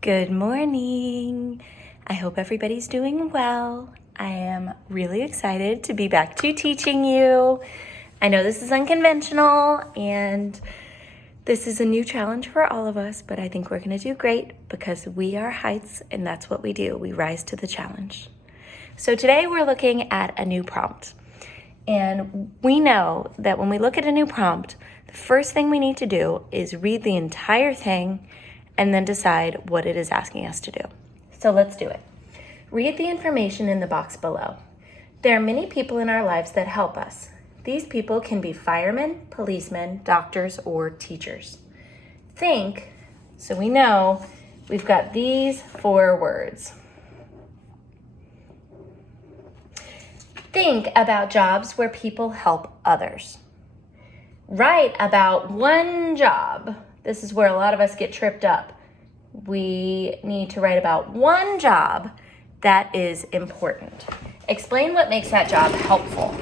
Good morning. I hope everybody's doing well. I am really excited to be back to teaching you. I know this is unconventional and this is a new challenge for all of us, but I think we're going to do great because we are Heights and that's what we do. We rise to the challenge. So today we're looking at a new prompt. And we know that when we look at a new prompt, the first thing we need to do is read the entire thing and then decide what it is asking us to do. So let's do it. Read the information in the box below. There are many people in our lives that help us. These people can be firemen, policemen, doctors, or teachers. Think, so we know we've got these 4 words. Think about jobs where people help others. Write about one job. This is where a lot of us get tripped up. We need to write about one job that is important. Explain what makes that job helpful.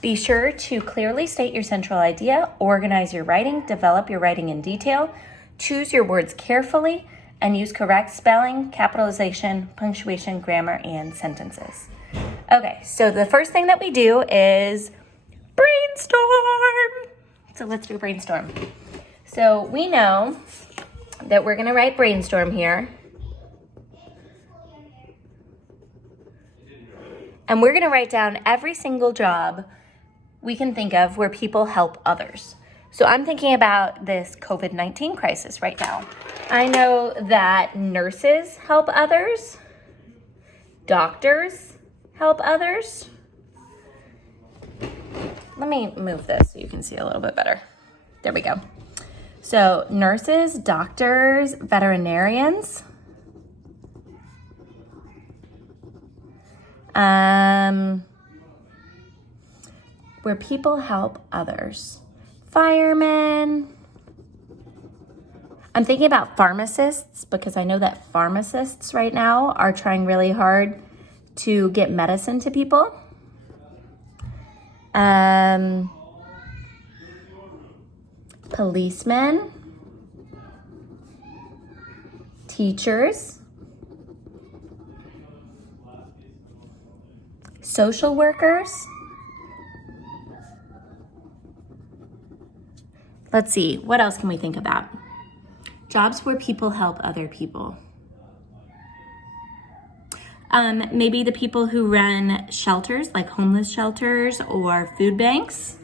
Be sure to clearly state your central idea, organize your writing, develop your writing in detail, choose your words carefully, and use correct spelling, capitalization, punctuation, grammar, and sentences. Okay, so the first thing that we do is brainstorm. So let's do a brainstorm. So we know that we're going to write brainstorm here. And we're going to write down every single job we can think of where people help others. So I'm thinking about this COVID-19 crisis right now. I know that nurses help others, doctors help others. Let me move this so you can see a little bit better. There we go. So nurses, doctors, veterinarians, where people help others. Firemen. I'm thinking about pharmacists because I know that pharmacists right now are trying really hard to get medicine to people. Policemen, teachers, social workers. Let's see, what else can we think about? Jobs where people help other people. Maybe the people who run shelters, like homeless shelters or food banks.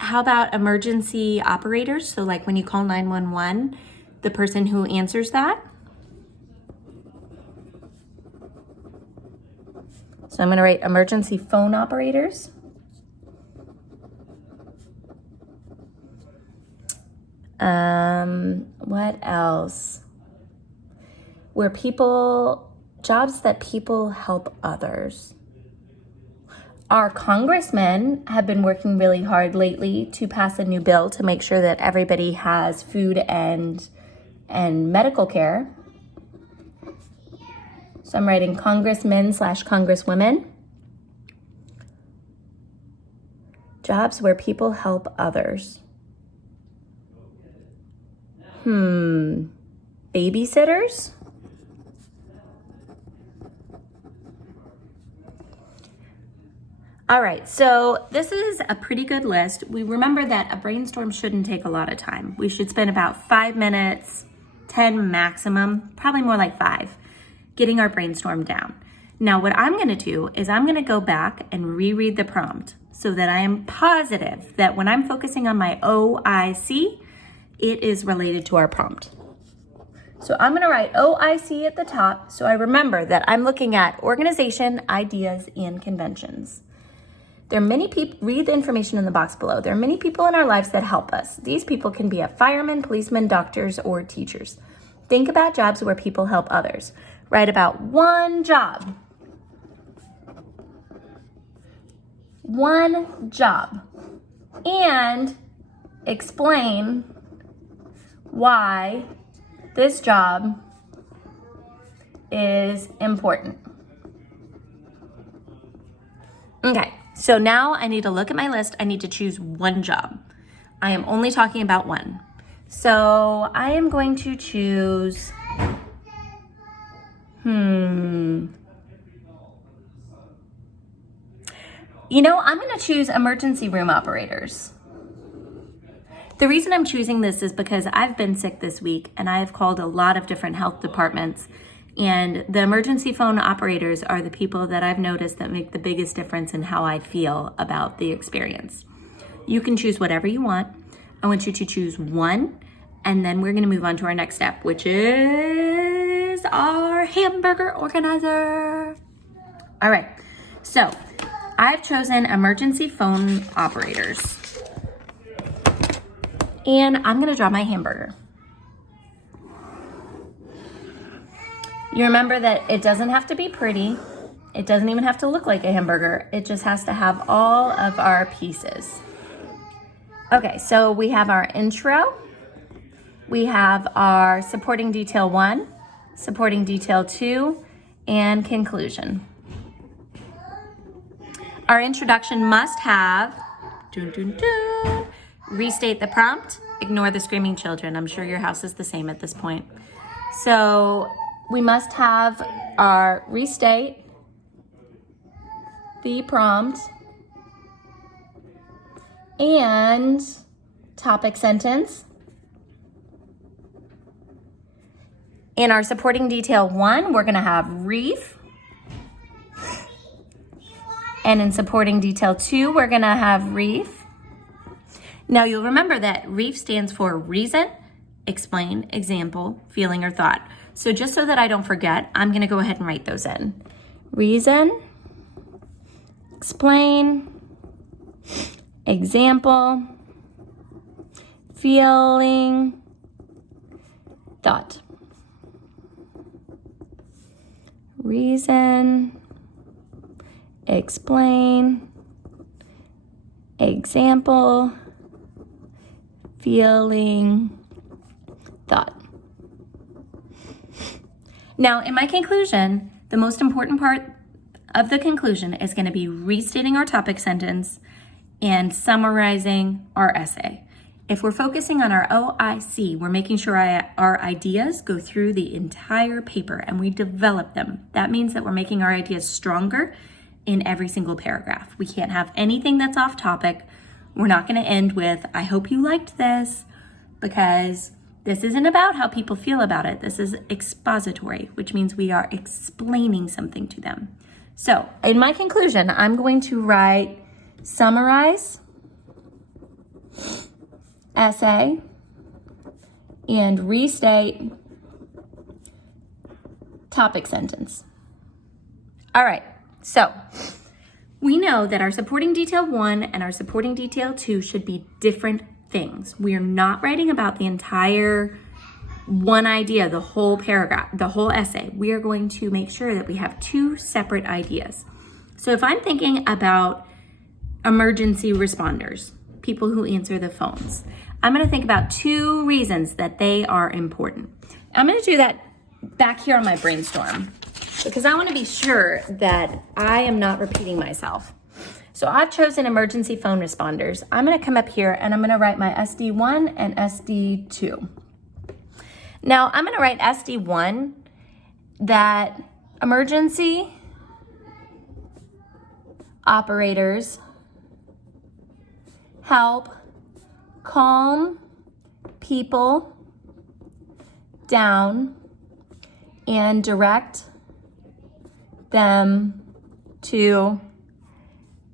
How about emergency operators? So like when you call 911, the person who answers that. So I'm going to write emergency phone operators. What else? Jobs that people help others. Our congressmen have been working really hard lately to pass a new bill to make sure that everybody has food and medical care. So I'm writing congressmen/congresswomen. Jobs where people help others. Babysitters. All right, so this is a pretty good list. We remember that a brainstorm shouldn't take a lot of time. We should spend about 5 minutes, 10 maximum, probably more like 5, getting our brainstorm down. Now, what I'm gonna do is I'm gonna go back and reread the prompt so that I am positive that when I'm focusing on my OIC, it is related to our prompt. So I'm gonna write OIC at the top so I remember that I'm looking at organization, ideas, and conventions. There are many people, read the information in the box below. There are many people in our lives that help us. These people can be firemen, policemen, doctors, or teachers. Think about jobs where people help others. Write about one job. And explain why this job is important. Okay, so now I need to look at my list. I need to choose one job. I am only talking about one. So I am going to choose, I'm going to choose emergency room operators. The reason I'm choosing this is because I've been sick this week and I have called a lot of different health departments, and the emergency phone operators are the people that I've noticed that make the biggest difference in how I feel about the experience. You can choose whatever you want. I want you to choose one, and then we're going to move on to our next step, which is our hamburger organizer. All right, so I've chosen emergency phone operators. And I'm gonna draw my hamburger. You remember that it doesn't have to be pretty. It doesn't even have to look like a hamburger. It just has to have all of our pieces. Okay, so we have our intro. We have our supporting detail 1, supporting detail 2, and conclusion. Our introduction must have, restate the prompt, ignore the screaming children. I'm sure your house is the same at this point. So we must have our restate the prompt and topic sentence. In our supporting detail 1, we're gonna have reef. And in supporting detail 2, we're gonna have reef. Now you'll remember that REEF stands for reason, explain, example, feeling, or thought. So just so that I don't forget, I'm gonna go ahead and write those in. Reason, explain, example, feeling, thought. Reason, explain, example, feeling, thought. Now, in my conclusion, the most important part of the conclusion is going to be restating our topic sentence and summarizing our essay. If we're focusing on our OIC, we're making sure our ideas go through the entire paper and we develop them. That means that we're making our ideas stronger in every single paragraph. We can't have anything that's off topic. We're not going to end with, I hope you liked this, because this isn't about how people feel about it. This is expository, which means we are explaining something to them. So in my conclusion, I'm going to write summarize, essay, and restate topic sentence. All right, so we know that our supporting detail 1 and our supporting detail 2 should be different things. We are not writing about the entire one idea, the whole paragraph, the whole essay. We are going to make sure that we have 2 separate ideas. So if I'm thinking about emergency responders, people who answer the phones, I'm going to think about 2 reasons that they are important. I'm going to do that back here on my brainstorm, because I want to be sure that I am not repeating myself. So I've chosen emergency phone responders. I'm going to come up here and I'm going to write my SD1 and SD2. Now I'm going to write SD1 that emergency operators help calm people down and direct them to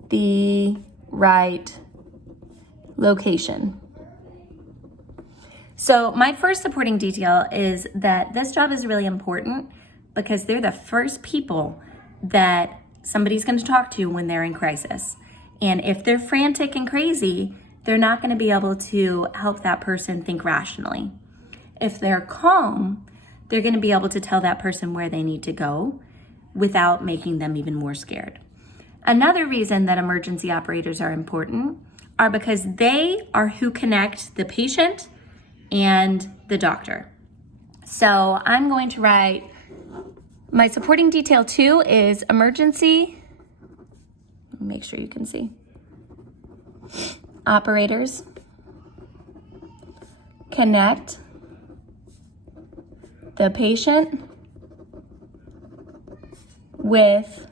the right location. So my first supporting detail is that this job is really important because they're the first people that somebody's going to talk to when they're in crisis. And if they're frantic and crazy, they're not going to be able to help that person think rationally. If they're calm, they're going to be able to tell that person where they need to go without making them even more scared. Another reason that emergency operators are important are because they are who connect the patient and the doctor. So I'm going to write, my supporting detail 2 is emergency, make sure you can see, operators connect the patient with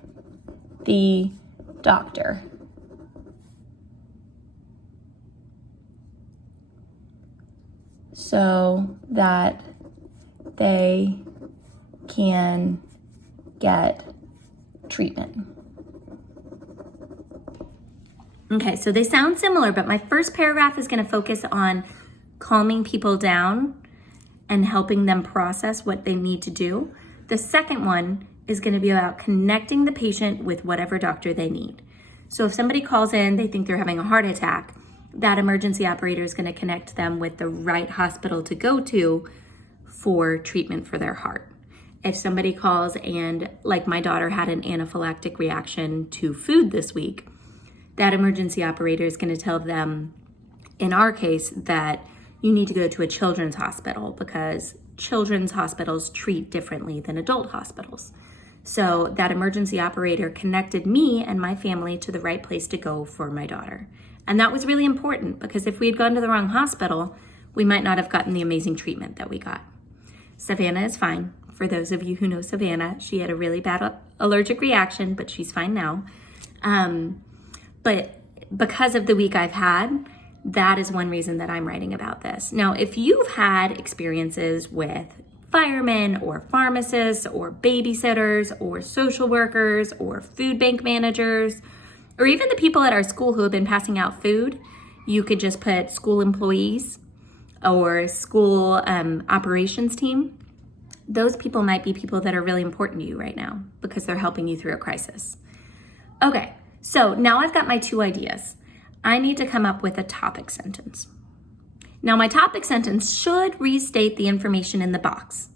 the doctor. So that they can get treatment. Okay, so they sound similar, but my first paragraph is going to focus on calming people down and helping them process what they need to do. The second one is going to be about connecting the patient with whatever doctor they need. So if somebody calls in, they think they're having a heart attack, that emergency operator is going to connect them with the right hospital to go to for treatment for their heart. If somebody calls and, like my daughter had an anaphylactic reaction to food this week, that emergency operator is going to tell them, in our case, that you need to go to a children's hospital because children's hospitals treat differently than adult hospitals. So that emergency operator connected me and my family to the right place to go for my daughter. And that was really important because if we had gone to the wrong hospital, we might not have gotten the amazing treatment that we got. Savannah is fine. For those of you who know Savannah, she had a really bad allergic reaction, but she's fine now. But because of the week I've had, that is one reason that I'm writing about this. Now, if you've had experiences with firemen or pharmacists or babysitters or social workers or food bank managers, or even the people at our school who have been passing out food, you could just put school employees or school operations team. Those people might be people that are really important to you right now because they're helping you through a crisis. Okay, so now I've got my 2 ideas. I need to come up with a topic sentence. Now my topic sentence should restate the information in the box,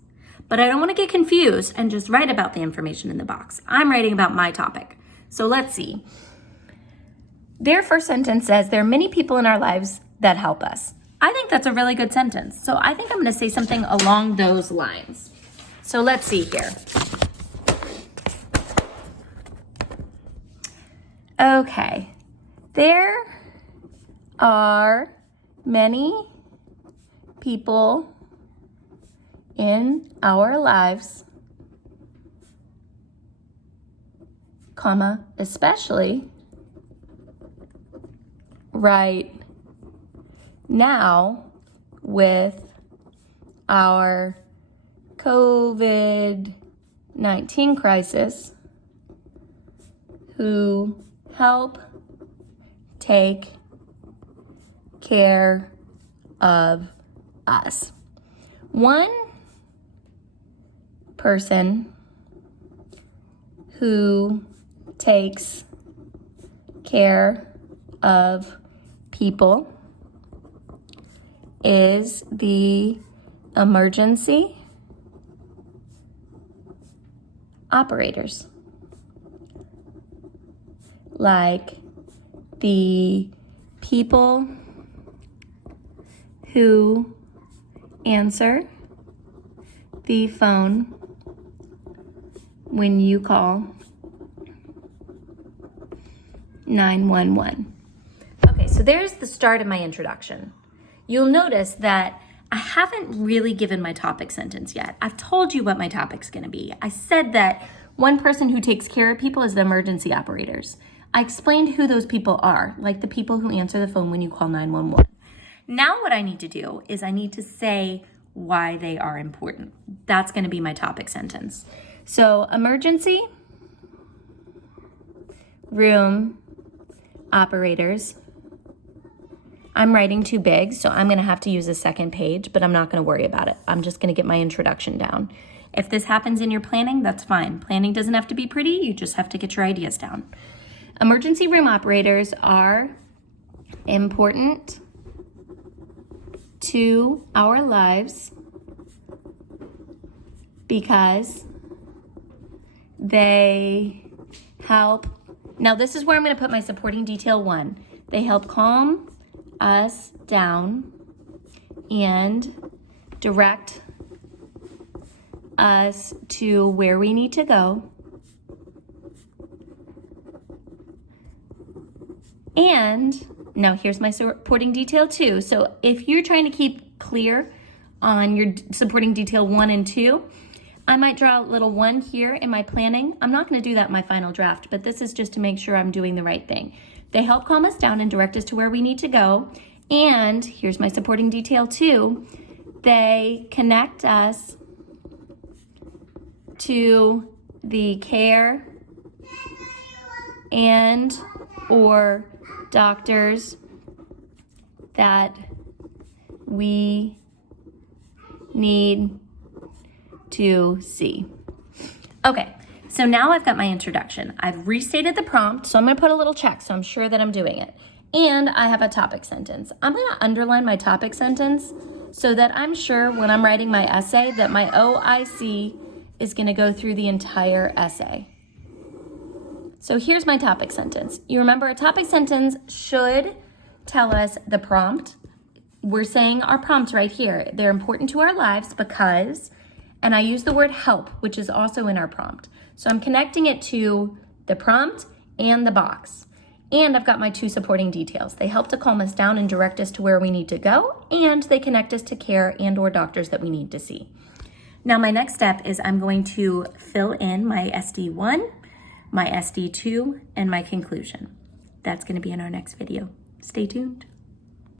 but I don't want to get confused and just write about the information in the box. I'm writing about my topic. So let's see. Their first sentence says, there are many people in our lives that help us. I think that's a really good sentence. So I think I'm going to say something along those lines. So let's see here. Okay. There are many people in our lives, comma, especially right now with our COVID-19 crisis, who help take care of us. One person who takes care of people is the emergency operators, like the people who answer the phone when you call 911. Okay, so there's the start of my introduction. You'll notice that I haven't really given my topic sentence yet. I've told you what my topic's gonna be. I said that one person who takes care of people is the emergency operators. I explained who those people are, like the people who answer the phone when you call 911. Now what I need to do is I need to say why they are important. That's gonna be my topic sentence. So emergency room operators. I'm writing too big, so I'm gonna have to use a second page, but I'm not gonna worry about it. I'm just gonna get my introduction down. If this happens in your planning, that's fine. Planning doesn't have to be pretty, you just have to get your ideas down. Emergency room operators are important to our lives because they help. Now this is where I'm gonna put my supporting detail 1. They help calm us down and direct us to where we need to go. And now here's my supporting detail 2. So if you're trying to keep clear on your supporting detail 1 and 2, I might draw a little 1 here in my planning. I'm not going to do that in my final draft, but this is just to make sure I'm doing the right thing. They help calm us down and direct us to where we need to go. And here's my supporting detail 2. They connect us to the care and or doctors that we need to see. Okay, so now I've got my introduction. I've restated the prompt, so I'm going to put a little check so I'm sure that I'm doing it. And I have a topic sentence. I'm going to underline my topic sentence so that I'm sure when I'm writing my essay that my OIC is going to go through the entire essay. So here's my topic sentence. You remember a topic sentence should tell us the prompt. We're saying our prompts right here. They're important to our lives because, and I use the word help, which is also in our prompt. So I'm connecting it to the prompt and the box. And I've got my 2 supporting details. They help to calm us down and direct us to where we need to go, and they connect us to care and or doctors that we need to see. Now my next step is I'm going to fill in my SD1, my SD2, and my conclusion. That's going to be in our next video. Stay tuned.